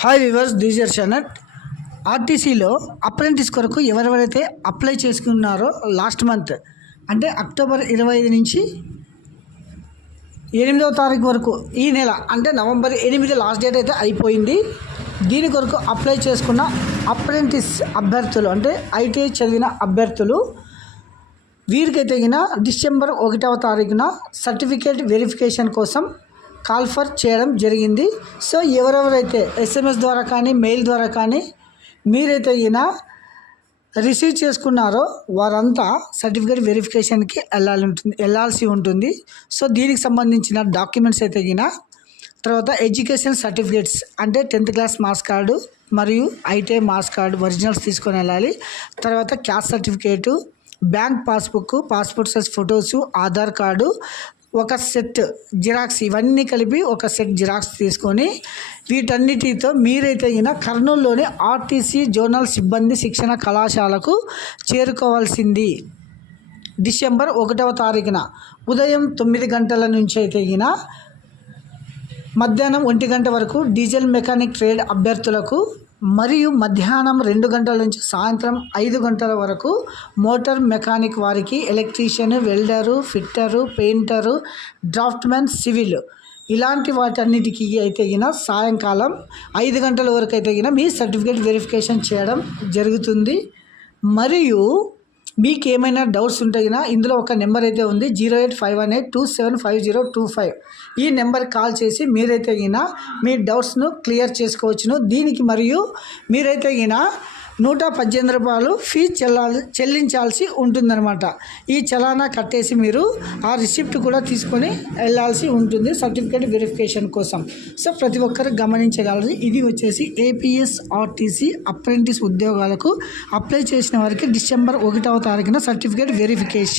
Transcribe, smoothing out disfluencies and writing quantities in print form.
Hi viewers, this year షనట్. ఆర్టీసీలో apprentice కొరకు ఎవరెవరైతే అప్లై చేసుకున్నారో లాస్ట్ మంత్ అంటే అక్టోబర్ 25 నుంచి 8వ తారీఖు వరకు ఈ నెల అంటే నవంబర్ 8 లాస్ట్ డేట్ అయితే అయిపోయింది. దీని కొరకు అప్లై చేసుకున్న అప్రెంటిస్ అభ్యర్థులు అంటే ఐటీఐ చదివిన అభ్యర్థులు వీరికైతే డిసెంబర్ 1వ తారీఖున సర్టిఫికేట్ వెరిఫికేషన్ కోసం కాల్ ఫర్ చేయడం జరిగింది. సో ఎవరెవరైతే ఎస్ఎంఎస్ ద్వారా కానీ మెయిల్ ద్వారా కానీ మీరైతే రిసీవ్ చేసుకున్నారో వారంతా సర్టిఫికేట్ వెరిఫికేషన్కి వెళ్ళాల్సి ఉంటుంది. సో దీనికి సంబంధించిన డాక్యుమెంట్స్ అయితే తర్వాత ఎడ్యుకేషన్ సర్టిఫికేట్స్ అంటే 10th క్లాస్ మార్క్స్ కార్డు మరియు ఐటీఐ మార్క్స్ కార్డు ఒరిజినల్స్ తీసుకొని వెళ్ళాలి. తర్వాత caste certificate, bank passbook, passport size photos, Aadhaar card, ఒక సెట్ జిరాక్స్, ఇవన్నీ కలిపి ఒక సెట్ జిరాక్స్ తీసుకొని వీటన్నిటితో మీరైతే కర్నూలులోని ఆర్టీసీ జోనల్ సిబ్బంది శిక్షణ కళాశాలకు చేరుకోవాల్సింది. డిసెంబర్ 1వ తారీఖున ఉదయం 9 గంటల నుంచి అయితే మధ్యాహ్నం 1 గంట వరకు డీజిల్ మెకానిక్ ట్రేడ్ అభ్యర్థులకు మరియు మధ్యాహ్నం 2 గంటల నుంచి సాయంత్రం 5 గంటల వరకు మోటార్ మెకానిక్ వారికి, electrician, welder, fitter, painter, draughtsmen, civil ఇలాంటి వాటన్నిటికీ అయితే సాయంకాలం 5 గంటల వరకు అయితే మీ సర్టిఫికేట్ వెరిఫికేషన్ చేయడం జరుగుతుంది. మరియు మీకు ఏమైనా డౌట్స్ ఉంటే ఇందులో ఒక నెంబర్ అయితే ఉంది 08518275025. ఈ నెంబర్కి కాల్ చేసి మీరైతే మీ డౌట్స్ను క్లియర్ చేసుకోవచ్చును. దీనికి మరియు మీరైతే 118 రూపాయలు ఫీజు చెల్లించాల్సి ఉంటుందన్నమాట. ఈ చలానా కట్టేసి మీరు ఆ రిసిప్ట్ కూడా తీసుకొని వెళ్ళాల్సి ఉంటుంది సర్టిఫికేట్ వెరిఫికేషన్ కోసం. సో ప్రతి ఒక్కరు గమనించగలరు. ఇది వచ్చేసి ఏపీఎస్ ఆర్టీసీ అప్రెంటిస్ ఉద్యోగాలకు అప్లై చేసిన వారికి డిసెంబర్ 1వ తారీఖున సర్టిఫికేట్ వెరిఫికేషన్.